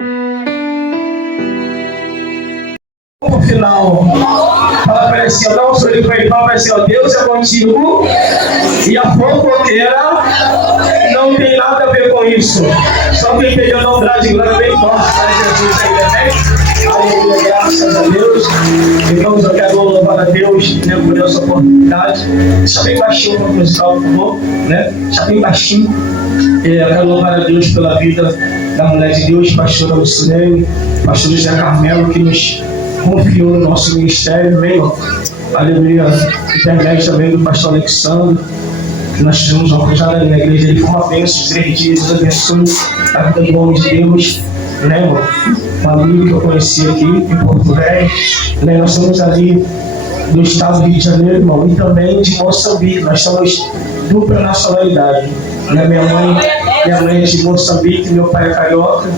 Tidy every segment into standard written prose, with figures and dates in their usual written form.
No final, fala para ele assim, dá um sorriso para ele, fala para ele assim, ó, Deus é contigo e a fofoqueira não tem nada a ver com isso. Só quem entendeu não traz de glória bem forte para Jesus aí, amém? Aleluia, graças a Deus. Irmãos, eu quero louvar a Deus, né, por essa oportunidade. Deixa bem baixinho para o musical, por favor, né? Deixa bem baixinho. Eu quero louvar a Deus pela vida da mulher de Deus, pastora Lucilene, pastor José Carmelo, que nos confiou no nosso ministério, amém? Aleluia. Internet também do pastor Alexandre, que nós tivemos uma cruzada na igreja, ele foi uma bênção, 3 dias, Deus abençoe a vida do homem de Deus, né, irmão? Um amigo que eu conheci aqui em Porto Velho, né? Nós somos ali do estado do Rio de Janeiro, irmão, e também de Moçambique, nós somos dupla nacionalidade, né? Minha mãe é de Moçambique, meu pai é carioca,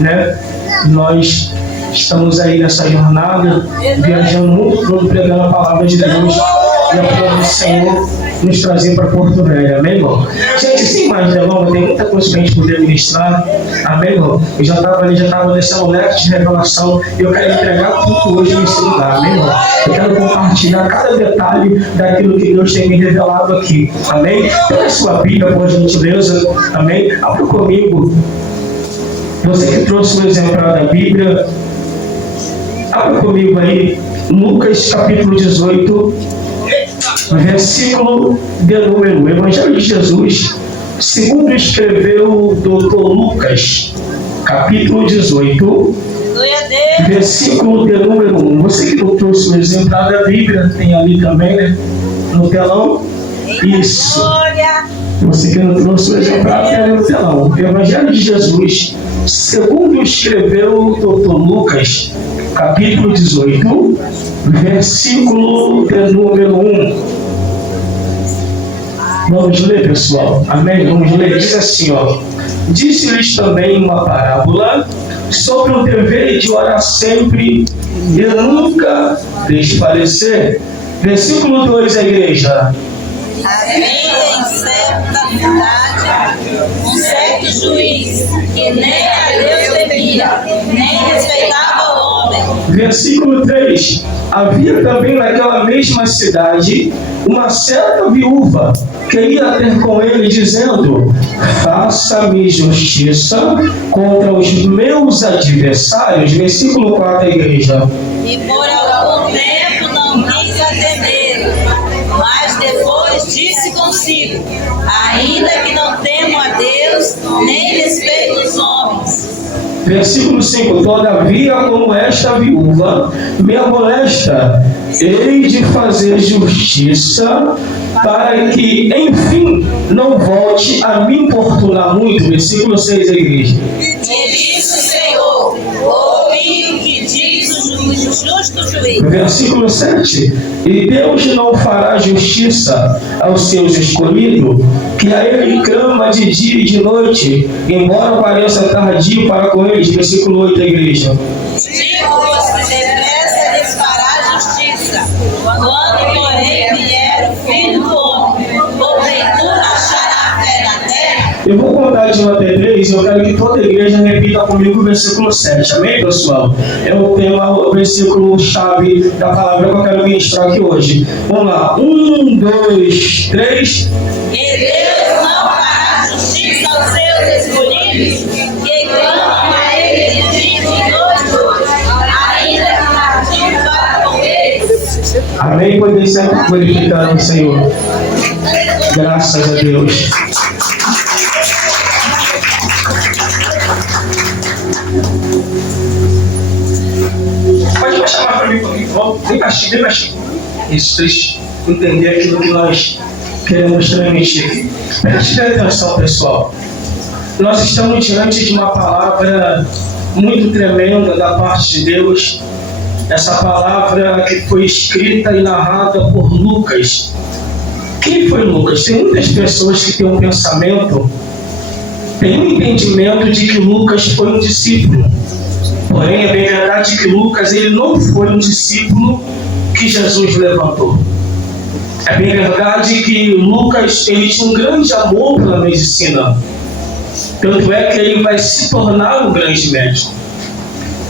né? Nós estamos aí nessa jornada, viajando muito todo, pregando a palavra de Deus e a palavra do Senhor nos trazer para Porto Velho, amém, irmão? Gente, sem mais delongas, tem muita coisa para a gente poder ministrar, amém, irmão? Eu já estava ali, já estava nessa leque de revelação e eu quero entregar tudo hoje nesse lugar, amém, irmão? Eu quero compartilhar cada detalhe daquilo que Deus tem me revelado aqui, amém? Pega a sua Bíblia, por gentileza, amém? Abra comigo. Você que trouxe o exemplar da Bíblia, abra comigo aí, Lucas capítulo 18, versículo de número 1. Evangelho de Jesus, segundo escreveu o doutor Lucas, capítulo 18, versículo de número 1. Você que não trouxe o exemplar da Bíblia, tem ali também, né? No telão. Isso. Você que não trouxe o exemplar, tem ali no telão. Evangelho de Jesus, segundo escreveu o doutor Lucas, capítulo 18, versículo de número 1. Vamos ler, pessoal. Amém? Vamos ler. Diz assim, ó. Disse-lhes também uma parábola sobre o dever de orar sempre e nunca desfalecer. Versículo 2, a igreja. Havia em certa cidade um certo juiz que nem a Deus temia, nem respeitava o homem. Versículo 3. Havia também naquela mesma cidade uma certa viúva que ia ter com ele, dizendo: faça-me justiça contra os meus adversários. Versículo 4, a igreja. E por algum tempo não quis atender, mas depois disse consigo: ainda que não temo a Deus, nem respeito os homens. Versículo 5. Todavia, como esta viúva me amolesta, hei de fazer justiça, para que, enfim, não volte a me importunar muito. Versículo 6, a igreja. E disse o Senhor: ouvi o que diz o justo juiz. Versículo 7. E Deus não fará justiça aos seus escolhidos, que a ele clama de dia e de noite, embora pareça tardio para com eles. Versículo 8, a igreja. Digo-vos que depressa lhes fará justiça, quando, porém, vier o Filho do Homem, porventura achará fé na terra? Eu vou contar de 1 até 3, eu quero que toda a igreja repita comigo o versículo 7, amém, pessoal? É o tema, o versículo-chave da palavra que eu quero ministrar aqui hoje. Vamos lá, 1, 2, 3. E Deus não fará justiça aos seus escolhidos, que clamam a ele de dia e de noite, ainda que tardio para com eles. Amém, poder sempre glorificar o Senhor. Graças a Deus. Pode baixar mais para mim, por favor. Bem baixinho, bem baixinho. Isso, vocês entenderem aquilo que nós queremos transmitir. Preste atenção, pessoal. Nós estamos diante de uma palavra muito tremenda da parte de Deus. Essa palavra que foi escrita e narrada por Lucas. Quem foi Lucas? Tem muitas pessoas que têm um pensamento, têm um entendimento de que Lucas foi um discípulo. Porém, é bem verdade que Lucas ele não foi um discípulo que Jesus levantou. É bem verdade que Lucas ele tinha um grande amor pela medicina. Tanto é que ele vai se tornar um grande médico.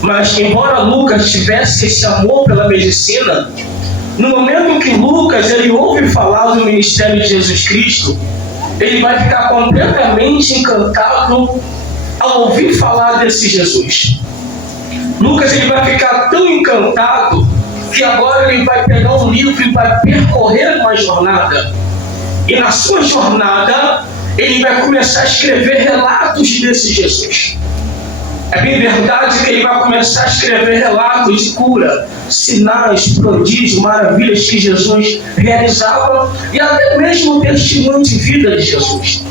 Mas embora Lucas tivesse esse amor pela medicina, no momento que Lucas ele ouve falar do ministério de Jesus Cristo, ele vai ficar completamente encantado ao ouvir falar desse Jesus. Lucas ele vai ficar tão encantado que agora ele vai pegar um livro e vai percorrer uma jornada. E na sua jornada, ele vai começar a escrever relatos desse Jesus. É bem verdade que ele vai começar a escrever relatos de cura, sinais, prodígios, maravilhas que Jesus realizava e até mesmo o testemunho de vida de Jesus.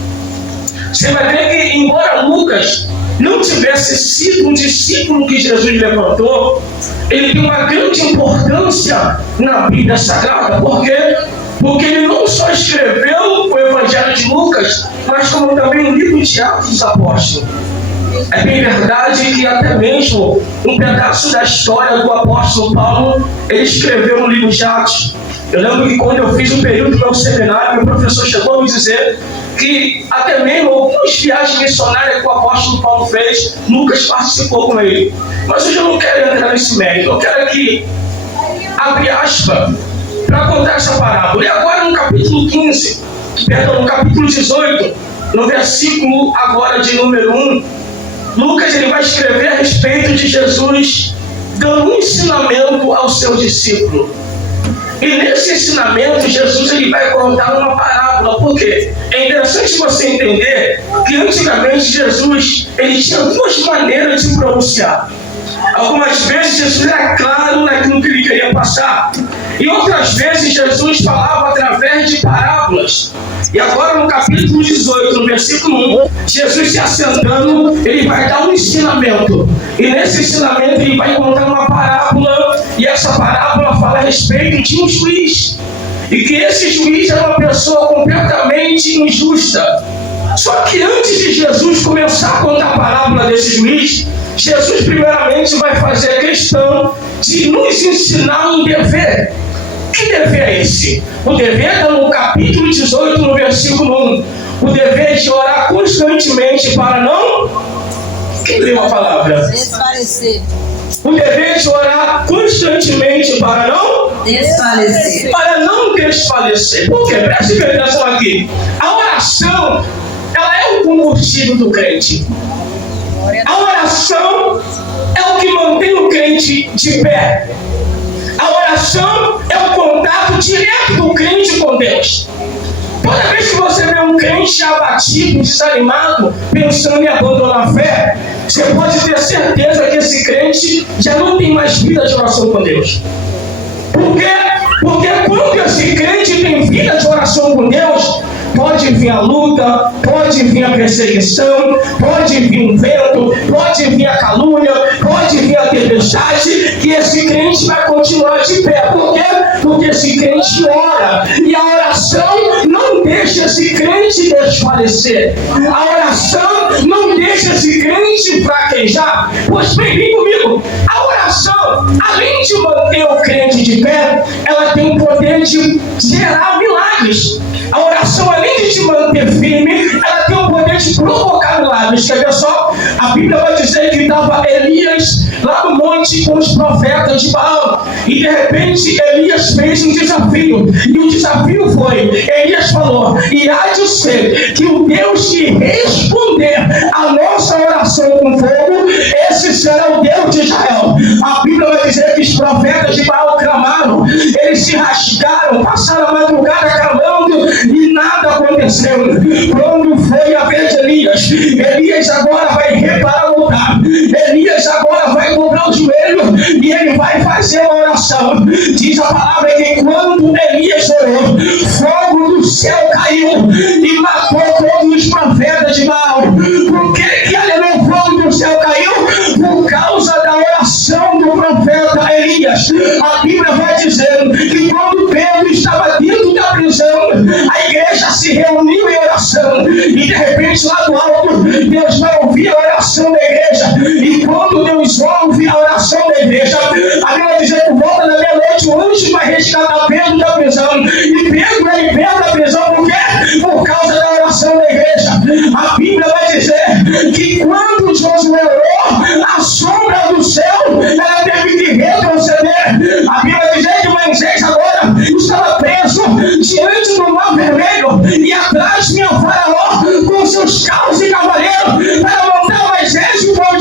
Você vai ver que, embora Lucas não tivesse sido um discípulo que Jesus levantou, ele tem uma grande importância na Bíblia Sagrada. Por quê? Porque ele não só escreveu o Evangelho de Lucas, mas como também o livro de Atos dos Apóstolos. É bem verdade que até mesmo um pedaço da história do apóstolo Paulo, ele escreveu no livro de Atos. Eu lembro que quando eu fiz o período do meu seminário, meu professor chegou a me dizer que até mesmo algumas viagens missionárias que o apóstolo Paulo fez, Lucas participou com ele. Mas hoje eu não quero entrar nesse mérito, eu quero aqui, abre aspas, para contar essa parábola. E agora no capítulo 15, no capítulo 18, no versículo agora de número 1, Lucas ele vai escrever a respeito de Jesus dando um ensinamento ao seu discípulo. E nesse ensinamento, Jesus ele vai contar uma parábola. Por quê? É interessante você entender que antigamente Jesus ele tinha duas maneiras de pronunciar. Algumas vezes Jesus era claro naquilo que ele queria passar. E outras vezes Jesus falava através de parábolas. E agora no capítulo 18, no versículo 1, Jesus se assentando, ele vai dar um ensinamento. E nesse ensinamento ele vai contar uma parábola. E essa parábola fala a respeito de um juiz. E que esse juiz era uma pessoa completamente injusta. Só que antes de Jesus começar a contar a parábola desse juiz, Jesus primeiramente vai fazer questão de nos ensinar um dever. Que dever é esse? O dever está no capítulo 18, no versículo 1. O dever de orar constantemente para não... Quem leu a palavra? Desfalecer. O dever de orar constantemente para não... Desfalecer. Para não desfalecer. Por quê? Preste atenção aqui. A oração, ela é o combustível do crente. A oração é o que mantém o crente de pé. A oração é o contato direto do crente com Deus. Toda vez que você vê um crente abatido, desanimado, pensando em abandonar a fé, você pode ter certeza que esse crente já não tem mais vida de oração com Deus. Por quê? Porque quando esse crente tem vida de oração com Deus, pode vir a luta, pode vir a perseguição, pode vir o vento, pode vir a calúnia, pode vir a tempestade, que esse crente vai continuar de pé. Por quê? Porque esse crente ora. E a oração não deixa esse crente desfalecer. A oração não deixa esse crente fraquejar. Pois bem, vem comigo. A oração, além de manter o crente de pé, ela tem o poder de gerar milagres. A oração, além de te manter firme, ela tem o poder de provocar milagres. Quer ver só? A Bíblia vai dizer que estava Elias lá no monte com os profetas de Baal. E de repente Elias fez um desafio. E o desafio foi, Elias falou, e há de ser que o Deus que responder a nossa oração com fogo, esse será o Deus de Israel. A Bíblia vai dizer que os profetas de Baal clamaram, eles se rasgaram, passaram a madrugada clamando e nada aconteceu. Quando foi a vez de Elias, Elias agora vai reparar o altar. Elias agora vai dobrar o joelho e ele vai fazer uma oração. Diz a palavra que quando Elias orou, fogo do céu caiu e matou todos os profetas de Baal. Por que o fogo do céu caiu? Por causa da oração do profeta Elias. A Bíblia vai dizendo que quando Pedro estava dentro da prisão, a igreja se reuniu em oração. E de repente lá do alto, Deus vai ouvir a oração da igreja. E quando Deus ouve a oração da igreja, a Bíblia vai dizer que volta da meia-noite, o anjo vai resgatar Pedro da prisão. E Pedro é liberto da prisão por quê? Por causa da oração da igreja. A Bíblia vai dizer que quando Josué orou, a sombra do céu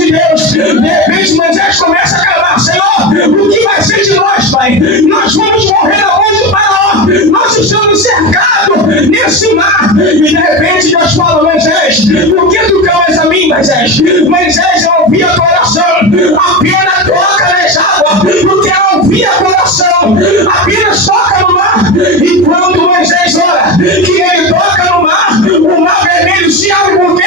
de Deus. De repente Moisés começa a clamar: Senhor, o que vai ser de nós, Pai? Nós vamos morrer na mão de Faraó. Nós estamos cercados nesse mar. E de repente Deus fala: Moisés, por que tu clamas a mim, Moisés? Moisés, eu ouvi a tua oração. Apenas toca nas águas, porque eu ouvi a tua oração. Apenas toca no mar. E quando Moisés ora, que ele toca no mar, o mar vermelho se abre. Por quê?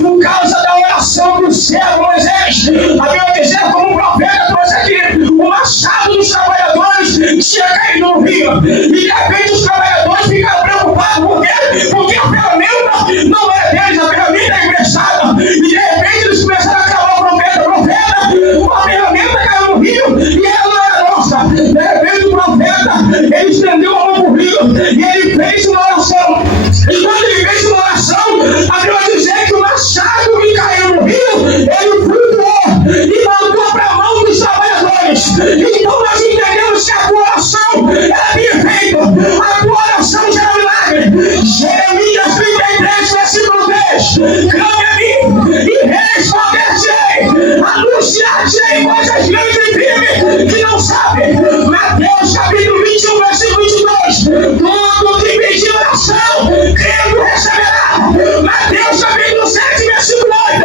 Por causa da oração do servo Moisés. A Bíblia diz, como um profeta trouxe aqui, o machado dos trabalhadores tinha caído no rio. E de repente os trabalhadores ficaram preocupados. Por quê? Porque a ferramenta não era deles, a ferramenta é emprestada. E de repente eles começaram a clamar o profeta, a ferramenta caiu no rio e ela não era nossa. De repente o profeta, ele estendeu a mão pro rio e ele fez uma oração. E quando ele fez uma oração, a Bíblia diz que o machado que caiu no rio, ele flutuou e mandou para a mão dos trabalhadores. Então nós entendemos que a tua oração era bem feita, a tua oração gera milagre. Jeremias 33, versículo 10. Clame a mim e responder-te-ei, anunciar-te-ei coisas grandes e firmes que não sabe. Mateus capítulo 21, versículo 22. Todo que pedir oração, crendo receberá. Mateus capítulo 7, versículo 8.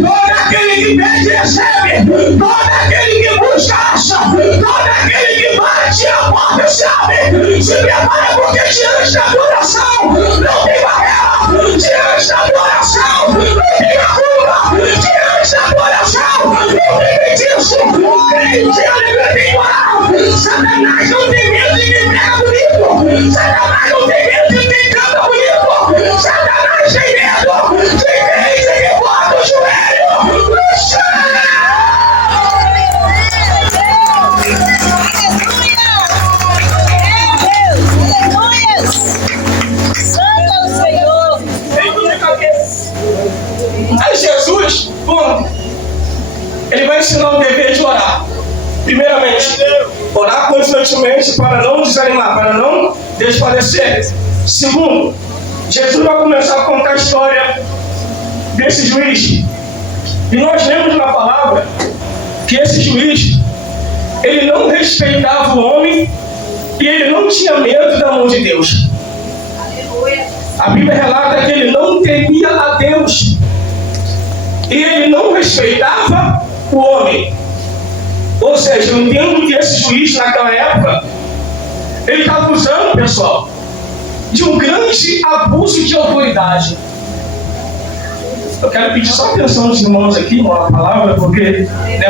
Todo aquele que pede recebe, todo aquele que busca acha, todo aquele que bate a porta se abre. Se prepara, porque diante da tua oração não tem barreira, diante da tua oração não tem arruma, diante da tua oração não tem feitiço. Crente aleluia moral. Satanás não tem medo de quem prega bonito. Satanás não tem medo de quem canta bonito. Satanás tem medo de quem que bota o joelho no chão. Aí Jesus, ele vai ensinar o dever de orar. Primeiramente, orar constantemente para não desanimar, para não desfalecer. Segundo, Jesus vai começar a contar a história desse juiz. E nós lemos na palavra que esse juiz, ele não respeitava o homem e ele não tinha medo da mão de Deus. A Bíblia relata que ele não temia a Deus e ele não respeitava o homem. Ou seja, eu entendo que esse juiz naquela época, ele estava usando, pessoal, de um grande abuso de autoridade. Eu quero pedir só atenção dos irmãos aqui, uma palavra, porque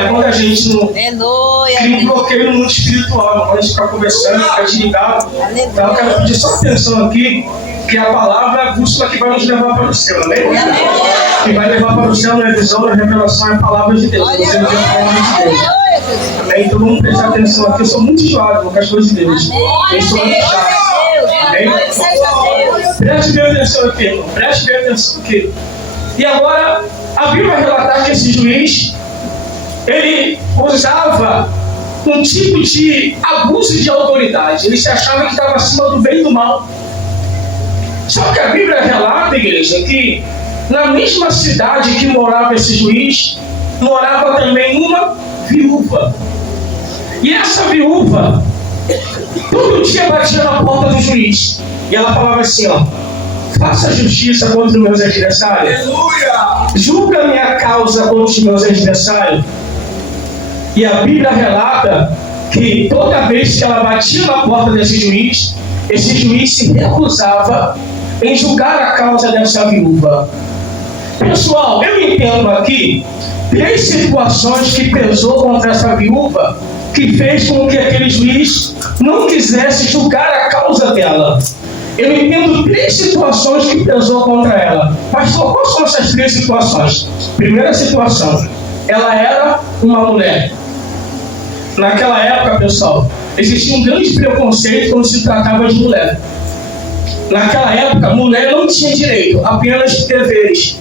quando a gente não cria um bloqueio no mundo espiritual, não pode ficar conversando, ficar desligado. Então eu quero pedir só atenção aqui, que a palavra é a bússola que vai nos levar para o céu, amém? Que vai levar para o céu não é visão, não é revelação, é a palavra de Deus. Você não tem a palavra de Deus. Amém? Então vamos prestar atenção aqui. Eu sou muito enjoado com as coisas de Deus. Eu sou muito chato. Amém? Preste bem atenção aqui, irmão. Preste bem atenção aqui. E agora, a Bíblia vai relatar que esse juiz, ele usava um tipo de abuso de autoridade. Ele se achava que estava acima do bem e do mal. Só que a Bíblia relata, igreja, que na mesma cidade que morava esse juiz, morava também uma viúva. E essa viúva, todo dia batia na porta do juiz. E ela falava assim, faça justiça contra os meus adversários. Aleluia! Julga minha causa contra os meus adversários. E a Bíblia relata que toda vez que ela batia na porta desse juiz, esse juiz se recusava em julgar a causa dessa viúva. Pessoal, eu entendo aqui 3 situações que pesou contra essa viúva, que fez com que aquele juiz não quisesse julgar a causa dela. Eu entendo 3 situações que pesou contra ela. Pastor, quais são essas 3 situações? Primeira situação, ela era uma mulher. Naquela época, pessoal, existia um grande preconceito quando se tratava de mulher. Naquela época, mulher não tinha direito, apenas deveres.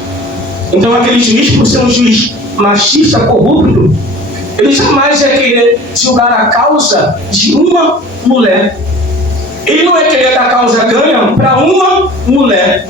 Então aquele juiz, por ser um juiz machista, corrupto, ele jamais ia querer julgar a causa de uma mulher. Ele não ia querer dar causa ganha para uma mulher.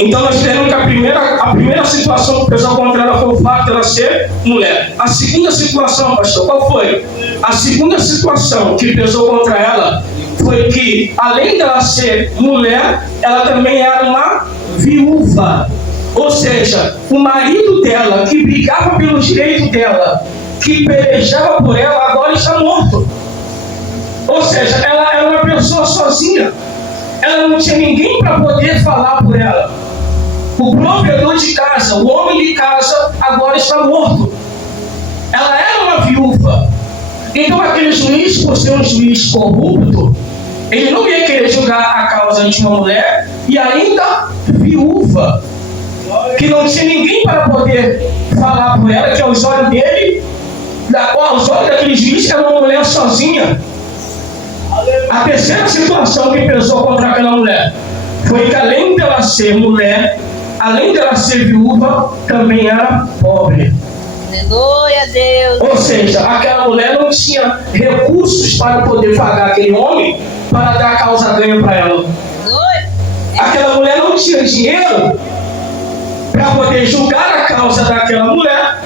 Então nós temos que a primeira situação que pesou contra ela foi o fato de ela ser mulher. A segunda situação, pastor, qual foi? A segunda situação que pesou contra ela foi que, além dela ser mulher, ela também era uma viúva. Ou seja, o marido dela, que brigava pelo direito dela, que pelejava por ela, agora está morto. Ou seja, ela era uma pessoa sozinha. Ela não tinha ninguém para poder falar por ela. O provedor de casa, o homem de casa, agora está morto. Ela era uma viúva. Então aquele juiz, por ser um juiz corrupto, ele não ia querer julgar a causa de uma mulher e ainda viúva, que não tinha ninguém para poder falar por ela, que aos olhos dele, aos olhos daquele juiz, era uma mulher sozinha. A terceira situação que pesou contra aquela mulher foi que, além dela ser mulher, além dela ser viúva, também era pobre. Aleluia, Deus. Ou seja, aquela mulher não tinha recursos para poder pagar aquele homem para dar a causa ganha para ela. Aleluia. Aquela mulher não tinha dinheiro para poder julgar a causa daquela mulher,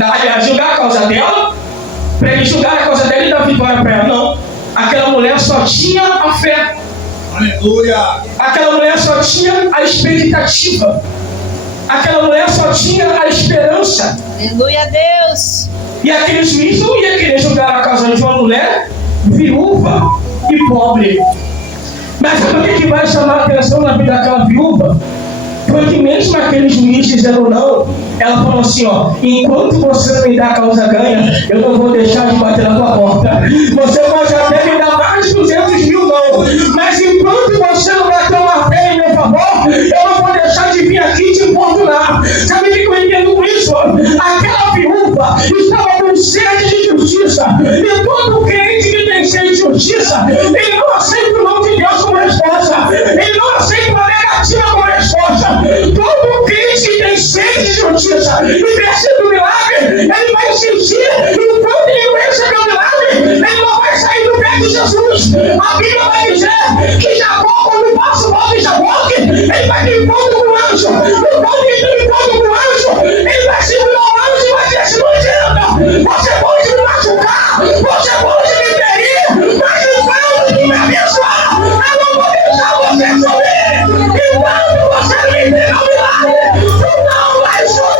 aliás, julgar a causa dela, para ele julgar a causa dela e dar vitória para ela. Não. Aquela mulher só tinha a fé. Aleluia. Aquela mulher só tinha a expectativa. Aquela mulher só tinha a esperança. Aleluia, Deus. E aquele juiz não ia querer julgar a causa de uma mulher viúva e pobre. Mas sabe o que vai chamar a atenção na vida daquela viúva? Foi que mesmo aquele juiz dizendo não, ela falou assim, ó: enquanto você não me dá a causa ganha, eu não vou deixar de bater na tua porta. Você pode até me dar mais de 200 mil não, mas enquanto você não bater o martelo em meu favor, eu não vou deixar de vir aqui te importunar. Sabe o que eu entendo com isso? Aquela viúva estava com sede de justiça, e todo crente que tem sede de justiça, ele não aceita o nome de Deus como resposta, ele não aceita uma negativa como resposta. Todo crente que tem sede de justiça e precisa do milagre, ele vai insistir, enquanto ele não receber o milagre, ele não vai sair do pé de Jesus. A Bíblia vai dizer que Jacó, quando passa o mal de Jaboque, ele vai ter encontro com o anjo. E quando ele tem encontro com o anjo, ele vai segurar o anjo e vai dizer assim: não adianta, você pode me machucar, você pode me ferir, mas enquanto tu me abençoar, eu não vou deixar você subir. Enquanto você não me entregar o milagre, tu não vai subir.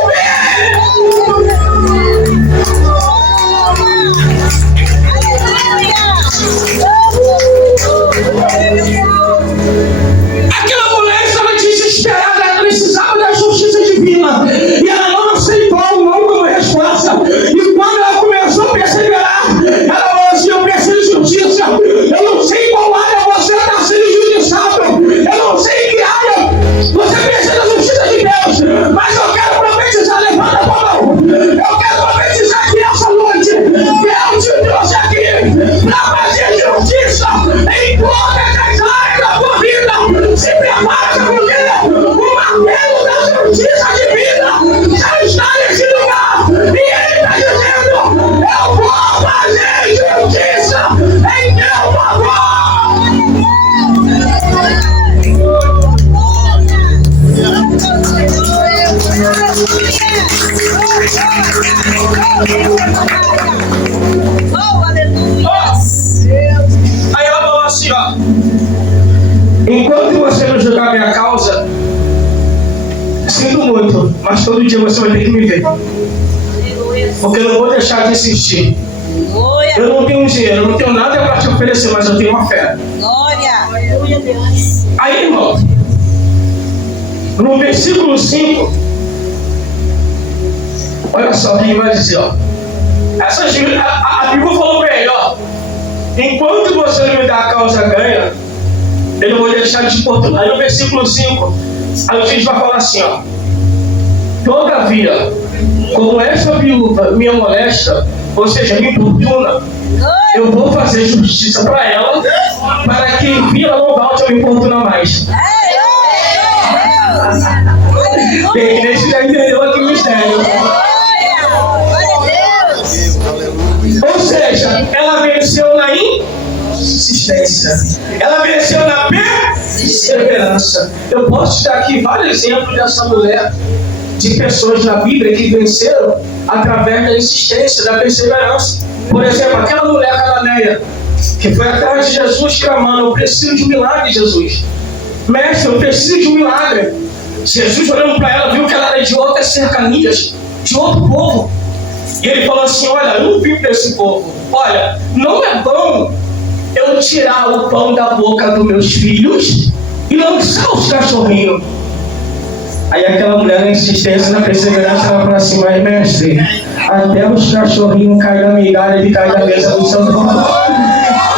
Aquela mulher estava desesperada, ela precisava da justiça divina, e ela não aceitou o não como resposta. E quando ela começou a perseverar, ela falou assim: eu preciso de justiça, eu não sei qual área você está sendo injustiçado, eu não sei que área você precisa da justiça de Deus, mas eu quero profetizar. Levanta a tua mão, eu quero profetizar aqui essa noite, Deus te trouxe aqui para fazer justiça em todas as áreas da tua vida. Se prepara, mulher, o martelo da justiça divina já está nesse lugar, e ele está dizendo: eu vou fazer justiça em teu favor. Oh, aleluia. Aí ela falou assim, ó: enquanto você não julgar minha causa, sinto muito, mas todo dia você vai ter que me ver, porque eu não vou deixar de insistir. Aleluia. Eu não tenho dinheiro, eu não tenho nada para te oferecer, mas eu tenho uma fé. Glória. Aleluia, Deus. Aí, irmão, no versículo 5, olha só o que ele vai dizer, ó. A Bíblia falou para ele, ó: enquanto você não me dá a causa ganha, eu não vou deixar de te importunar. Aí no versículo 5, aí o juiz vai falar assim, ó: todavia, como essa viúva me molesta, ou seja, me importuna, eu vou fazer justiça para ela, para que enfim ela não volte a me importunar mais. Tem gente que já entendeu aqui o mistério. Ou seja, ela venceu na insistência, ela venceu na perseverança. perseverança. Eu posso te dar aqui vários exemplos dessa mulher, de pessoas na Bíblia que venceram através da insistência, da perseverança. Por exemplo, aquela mulher cananeia que foi atrás de Jesus clamando: eu preciso de um milagre, Jesus. Mestre, eu preciso de um milagre. Jesus, olhando para ela, viu que ela era de outras cercanias, de outro povo. E ele falou assim: olha, eu não vim para esse povo. Olha, não é bom eu tirar o pão da boca dos meus filhos e lançar os cachorrinhos. Aí aquela mulher, na insistência, na perseverança, ela falou assim: mas mestre, até os cachorrinhos caem da migalha e caem da mesa do seu dono.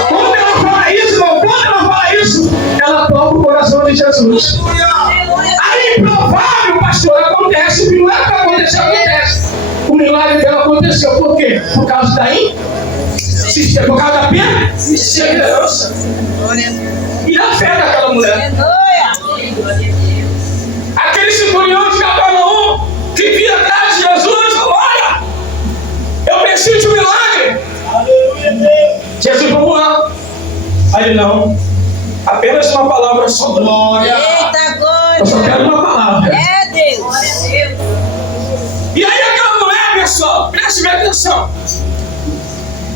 Quando ela fala isso, irmão, quando ela fala isso, ela toca o coração de Jesus. Aí, improvável, pastor, acontece. O milagre que aconteceu, acontece. O milagre dela aconteceu. Por quê? Por causa da insistência, por causa da perseverança e da fé daquela mulher. Aquele centurião de Capernaum que vinha atrás de Jesus falou: olha, eu preciso de um milagre. Jesus, vamos lá. Aí ele: não, apenas uma palavra só. Glória. Eita, glória. Eu só quero uma palavra. É Deus. E aí aquela mulher, pessoal, preste bem atenção,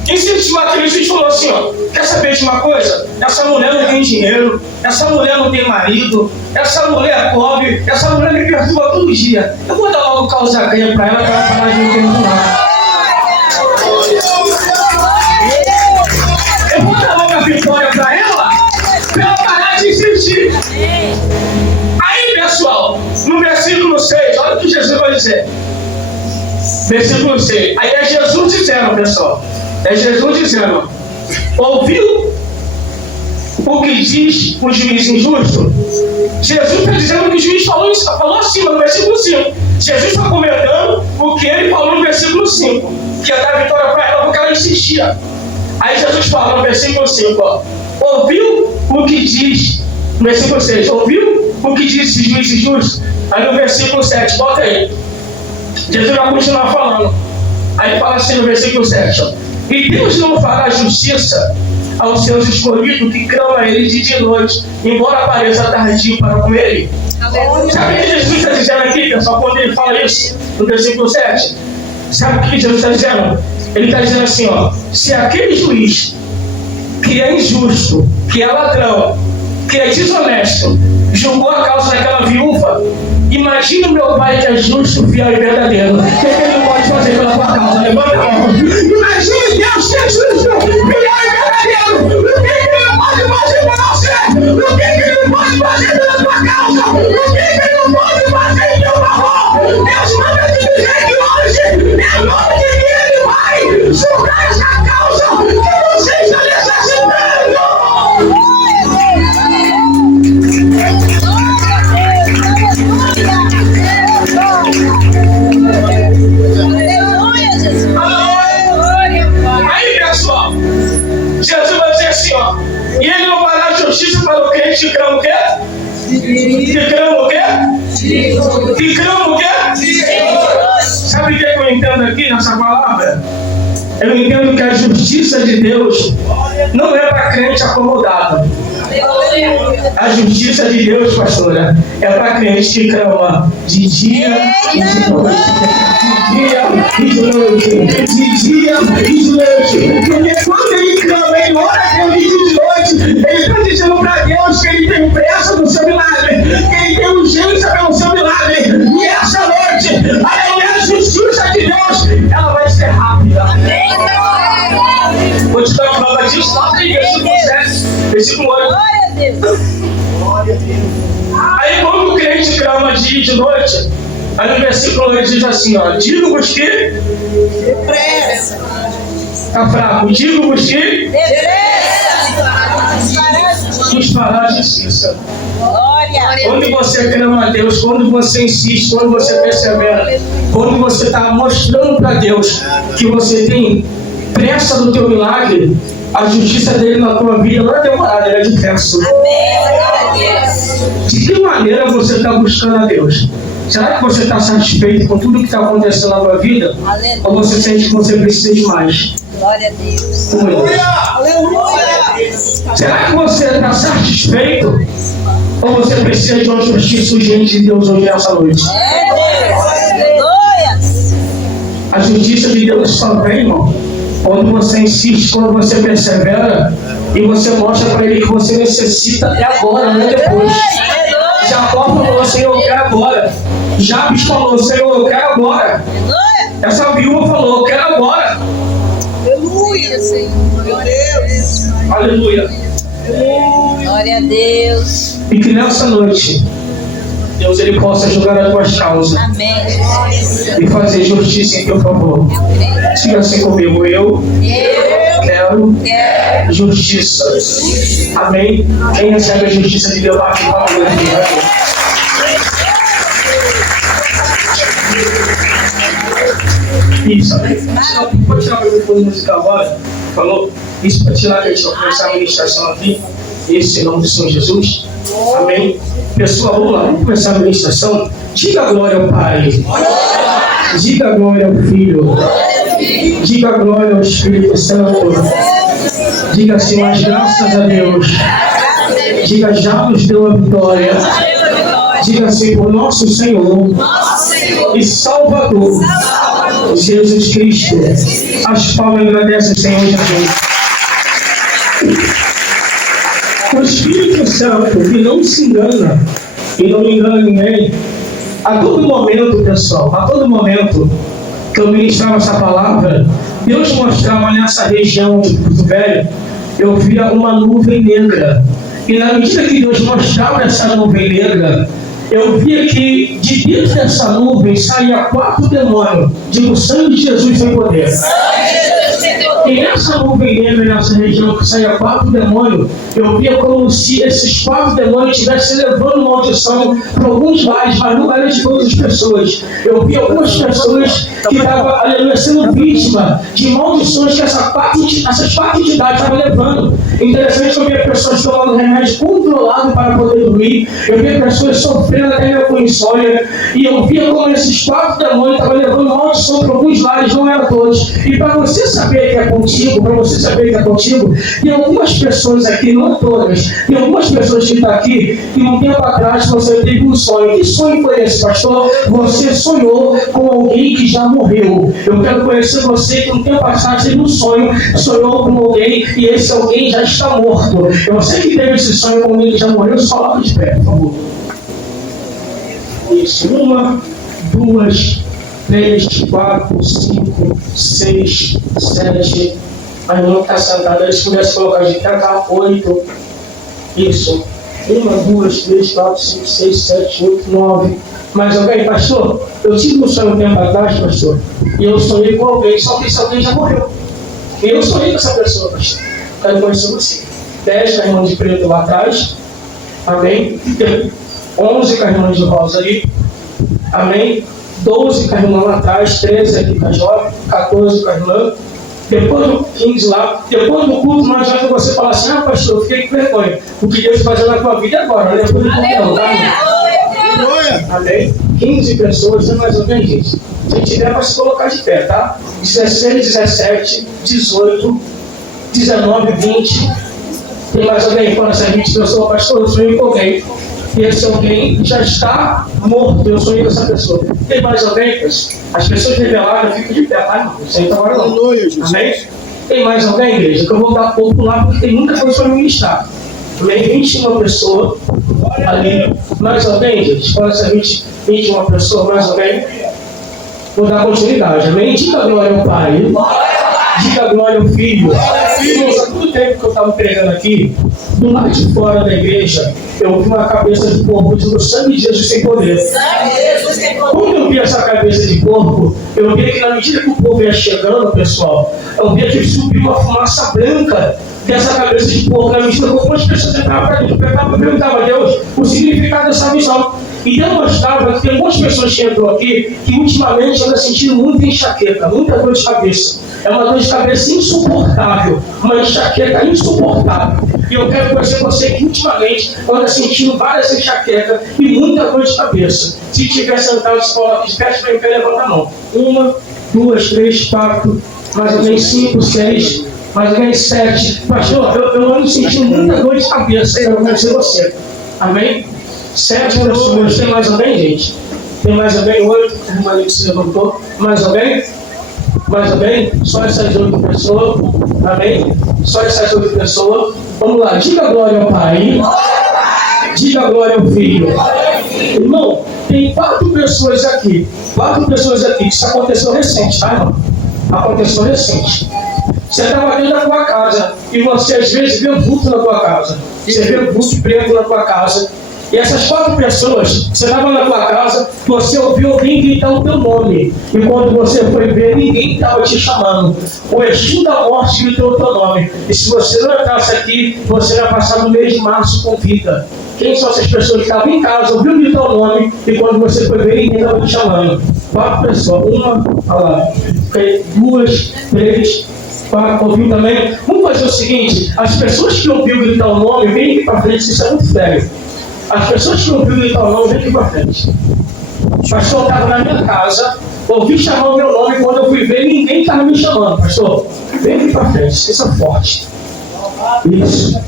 insistiu aqui, Jesus falou assim: ó, quer saber de uma coisa? Essa mulher não tem dinheiro, essa mulher não tem marido, essa mulher é pobre, essa mulher me perturba todo dia. Eu vou dar logo causa ganha para ela parar de me perturbar. Eu vou dar logo a vitória para ela parar de insistir. Aí, pessoal, no versículo 6, olha o que Jesus vai dizer. Versículo 6. Aí é Jesus dizendo, pessoal. É Jesus dizendo: ouviu o que diz o juiz injusto? Jesus está dizendo que o juiz falou acima, no versículo 5. Jesus está comentando o que ele falou no versículo 5, que ia dar vitória para ela porque ela insistia. Aí Jesus fala no versículo 5, ó, ouviu o que diz, no versículo 6, ouviu o que diz esse juiz injusto? Aí no versículo 7, bota aí. Jesus vai continuar falando. Aí fala assim no versículo 7, ó: e Deus não fará justiça aos seus escolhidos que clamam a Ele de dia e noite, embora pareça tardio para com Ele. Sabe o que Jesus está dizendo aqui, pessoal, quando ele fala isso no versículo 7? Sabe o que Jesus está dizendo? Ele está dizendo assim, ó: se aquele juiz que é injusto, que é ladrão, que é desonesto, julgou a causa daquela viúva, imagina o meu pai que é justo, fiel e verdadeiro. O que ele não pode fazer pela tua causa? Levanta a mão. Imagine Deus que é justo, fiel e verdadeiro. O que ele não pode fazer por você? O que ele não pode fazer pela tua causa? O que ele não pode fazer em teu favor? Deus manda te dizer que hoje é o nome de que ele vai julgar essa causa que você está necessitando. Aí, pessoal, Jesus vai dizer assim, ó: e ele não fará justiça para o crente que crama o quê? Que crama o quê? Que crama o quê? Sabe o que eu entendo aqui nessa palavra? Eu entendo que a justiça de Deus não é para crente acomodado. A justiça de Deus, pastora, é para crente que clama de dia e de noite. De dia e de noite. De dia e de noite. Porque quando ele clama, ele ora a Deus de dia e de noite, ele está dizendo para Deus que ele tem pressa no seu milagre, que ele tem urgência pelo seu milagre. E essa noite, a justiça de Deus, ela vai ser rápida. Vou te dar uma prova disso, lá tem versículo 7, versículo 8. Aí quando o crente clama dia e de noite, aí no versículo 8 diz assim, ó: digo-vos que depressa. Tá fraco. Digo-vos que depressa nos fará justiça. Quando você clama a Deus, quando você insiste, quando você persevera, quando você está mostrando para Deus que você tem pressa do teu milagre, a justiça dele na tua vida não é demorada, ela é depressa. De que maneira você está buscando a Deus? Será que você está satisfeito com tudo que está acontecendo na tua vida? Aleluia. Ou você sente que você precisa de mais? Glória a Deus. Aleluia. Será que você está satisfeito Ou você precisa de uma justiça urgente de Deus hoje nessa noite? A justiça de Deus só vem, irmão, quando você insiste, quando você persevera e você mostra para Ele que você necessita agora, não é depois. Jacó falou, Senhor, eu quero agora. Jabes falou, Senhor, eu quero agora. Essa viúva falou, eu quero agora. Aleluia, Senhor. Meu Deus. Aleluia. Glória a Deus. E que nessa noite, Deus Ele possa julgar as tuas causas. Amém. E fazer justiça em teu favor. Diga assim comigo, eu quero justiça. Amém? Quem recebe a justiça de Deus, bate para a isso, amém? Pode tirar para mim depois musical agora? Falou? Isso para tirar, que a gente vai começar a ministração aqui. Esse em nome do Senhor Jesus. Amém? Pessoal, vamos lá, vamos começar a ministração. Diga glória ao Pai. Diga glória ao Filho. Diga glória ao Espírito Santo. Diga assim, mas graças a Deus. Diga, já nos deu a vitória. Diga assim, por nosso Senhor e Salvador, Jesus Cristo. As palmas agradecem, Senhor Jesus. O Espírito Santo, que não se engana, e não engana ninguém, a todo momento, pessoal, a todo momento que eu ministrava essa palavra, Deus mostrava nessa região de Porto Velho, eu via uma nuvem negra. E na medida que Deus mostrava essa nuvem negra, eu via que de dentro dessa nuvem saía 4 demônios. Digo, sangue de Jesus sem poder. E nessa nuvem negra, nessa região que saía 4 demônios, eu via como se esses 4 demônios estivessem levando maldição para alguns lares, mas não era de todas as pessoas. Eu via algumas pessoas que estavam sendo vítimas de maldições que essas 4 entidades estavam levando. Interessante que eu via pessoas tomando remédio controlado para poder dormir, eu via pessoas sofrendo até com insônia, e eu via como esses 4 demônios estavam levando maldição para alguns lares, não eram todos. E para você saber que é contigo, para você saber que é contigo, tem algumas pessoas aqui, não todas, tem algumas pessoas que estão aqui, que um tempo atrás você teve um sonho. Que sonho foi esse, pastor? Você sonhou com alguém que já morreu. Eu quero conhecer você que um tempo atrás teve um sonho, sonhou com alguém e esse alguém já está morto. Eu sei que teve esse sonho com alguém que já morreu, só lá de pé, por favor. Isso, 1, 2, 3, 4, 5, 6, 7. A irmã está sentada, eles pudessem colocar de cá, 8. Isso. 1, 2, 3, 4, 5, 6, 7, 8, 9. Mas alguém, pastor, eu tive um sonho um tempo atrás, pastor, e eu sonhei com alguém, só que esse alguém já morreu. E eu sonhei com essa pessoa, pastor. Quero conhecer você. 10 carrões de preto lá atrás. Amém. 11 carrões de rosa ali. Amém. 12 com a irmã lá atrás, 13 aqui com a jovem, 14 com a irmã. Depois do 15 lá, depois do culto, não adianta você falar assim, ah, pastor, eu fiquei com vergonha. O que Deus faz na tua vida é agora, né? Depois do culto não, tá? Amém? 15 pessoas, tem mais alguém, gente? Se tiver para se colocar de pé, tá? 16, 17, 18, 19, 20. Tem mais alguém? Quando essa 20 pessoas, pastor, eu sonhei com alguém. E esse alguém já está morto. Eu sonhei com essa pessoa. Tem mais alguém? As pessoas reveladas ficam de pé, tá, irmão? Isso aí tá agora não. Amém? Tem mais alguém, igreja? Que eu vou dar pouco lá, porque tem muita coisa para ministrar. Amém? 21 pessoas ali. Mais alguém, gente? Quando essa 21 pessoas, mais alguém? Vou dar continuidade. Amém? Diga glória ao Pai. Diga glória ao Filho. Irmãos, há todo tempo que eu estava pregando aqui, do lado de fora da igreja, eu vi uma cabeça de porco dizendo sangue de Jesus sem poder. Quando eu vi essa cabeça de porco, eu vi que na medida que o povo ia chegando, pessoal, eu via que subiu uma fumaça branca dessa cabeça de porco. Na medida que algumas pessoas entravam para dentro, perguntavam a Deus o significado dessa visão. E Deus mostrava que tem algumas pessoas que entrou aqui que ultimamente andam sentindo muita enxaqueca, muita dor de cabeça. É uma dor de cabeça insuportável, uma enxaqueca insuportável. E eu quero conhecer você que ultimamente anda sentindo várias enxaquecas e muita dor de cabeça. Se tiver sentado, se coloca de pé, para em pé, levanta a mão. 1, 2, 3, 4, mais ou menos 5, 6, mais ou menos 7. Pastor, eu ando sentindo muita dor de cabeça. Eu quero conhecer você. Amém? 7 pessoas. Tem mais alguém, gente? Tem mais alguém? 8? A irmã ali que se levantou. Mais alguém? Mais alguém? Só essas 8 pessoas. Amém? Só essas 8 pessoas. Vamos lá. Diga glória ao Pai. Diga glória ao Filho. Irmão, tem 4 pessoas aqui. 4 pessoas aqui. Isso aconteceu recente, tá, irmão? Aconteceu recente. Você estava dentro da tua casa e você às vezes vê vulto na tua casa. Você vê vulto preto na tua casa. E essas 4 pessoas, você estava na tua casa, você ouviu alguém gritar o teu nome. E quando você foi ver, ninguém estava te chamando. O Exu da morte gritou o teu nome. E se você não entrasse aqui, você ia passar no mês de março com vida. Quem são essas pessoas que estavam em casa, ouviu gritar o nome, e quando você foi ver, ninguém estava te chamando? 4 pessoas. Uma, olha lá. 2, 3, 4, ouviu também? Vamos fazer o seguinte: as pessoas que ouviram gritar o nome, vem aqui para frente, isso é muito sério. As pessoas que ouviram gritar o nome, vem aqui para frente. O pastor estava na minha casa, ouvi chamar o meu nome, quando eu fui ver, ninguém estava me chamando. Pastor, vem aqui para frente, isso é forte. Isso.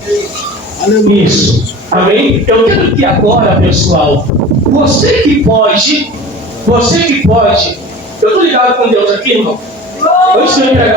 Isso. Amém? Eu quero que agora, pessoal, você que pode, eu estou ligado com Deus aqui, irmão? Eu estou ligado.